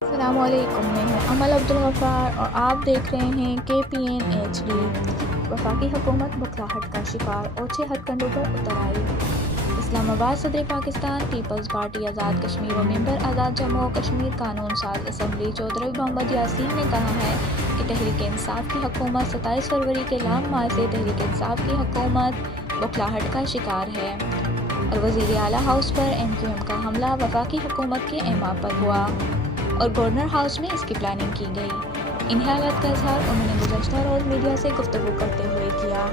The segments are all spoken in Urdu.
السلام علیکم، میں ہوں امل عبدالغفار اور آپ دیکھ رہے ہیں KPN HD۔ وفاقی حکومت بکھلاہٹ کا شکار، اوچھے ہتھ کنڈوں پر اتر آئی۔ اسلام آباد۔ صدر پاکستان پیپلز پارٹی آزاد کشمیر و ممبر آزاد جموں و کشمیر قانون ساز اسمبلی چودھری محمد یاسین نے کہا ہے کہ تحریک انصاف کی حکومت 27 فروری کے لانگ مارچ سے تحریک انصاف کی حکومت بکھلاہٹ کا شکار ہے اور وزیر اعلیٰ ہاؤس پر MQM کا حملہ وفاقی حکومت کے ایما پر ہوا اور گورنر ہاؤس میں اس کی پلاننگ کی گئی۔ ان حالات کا اظہار انہوں نے گزشتہ روز میڈیا سے گفتگو کرتے ہوئے کیا۔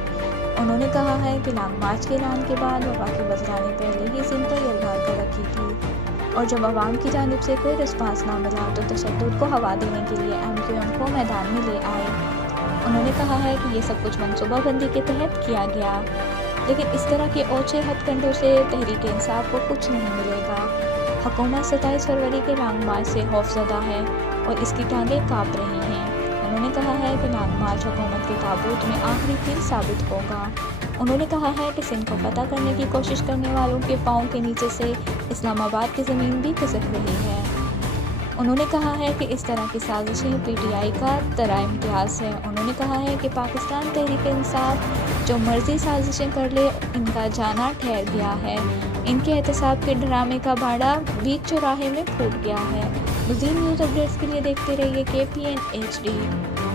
انہوں نے کہا ہے کہ لانگ مارچ کے اعلان کے بعد وفاقی وزراء نے پہلے ہی سندھ پر یلغار کر رکھی تھی اور جب عوام کی جانب سے کوئی رسپانس نہ ملا تو تشدد کو ہوا دینے کے لیے MQM کو میدان میں لے آئے۔ انہوں نے کہا ہے کہ یہ سب کچھ منصوبہ بندی کے تحت کیا گیا، لیکن اس طرح کے اوچھے ہتھ کنڈوں سے تحریک انصاف کو کچھ نہیں ملے گا۔ حکومت 27 فروری کے لانگ مارچ سے خوفزدہ ہے اور اس کی ٹانگیں کانپ رہی ہیں۔ انہوں نے کہا ہے کہ لانگ مارچ حکومت کے تابوت میں آخری تیر ثابت ہوگا۔ انہوں نے کہا ہے کہ سندھ کو فتح کرنے کی کوشش کرنے والوں کے پاؤں کے نیچے سے اسلام آباد کی زمین بھی کھسک رہی ہے۔ انہوں نے کہا ہے کہ اس طرح کی سازشیں PTI کا طرح امتیاز ہے۔ انہوں نے کہا ہے کہ پاکستان تحریک انصاف جو مرضی سازشیں کر لے، ان کا جانا ٹھہر گیا ہے۔ ان کے احتساب کے ڈرامے کا بانڈا بیچ چوراہے میں پھوٹ گیا ہے۔ مزید نیوز اپڈیٹس کے لیے دیکھتے رہیے KPN HD۔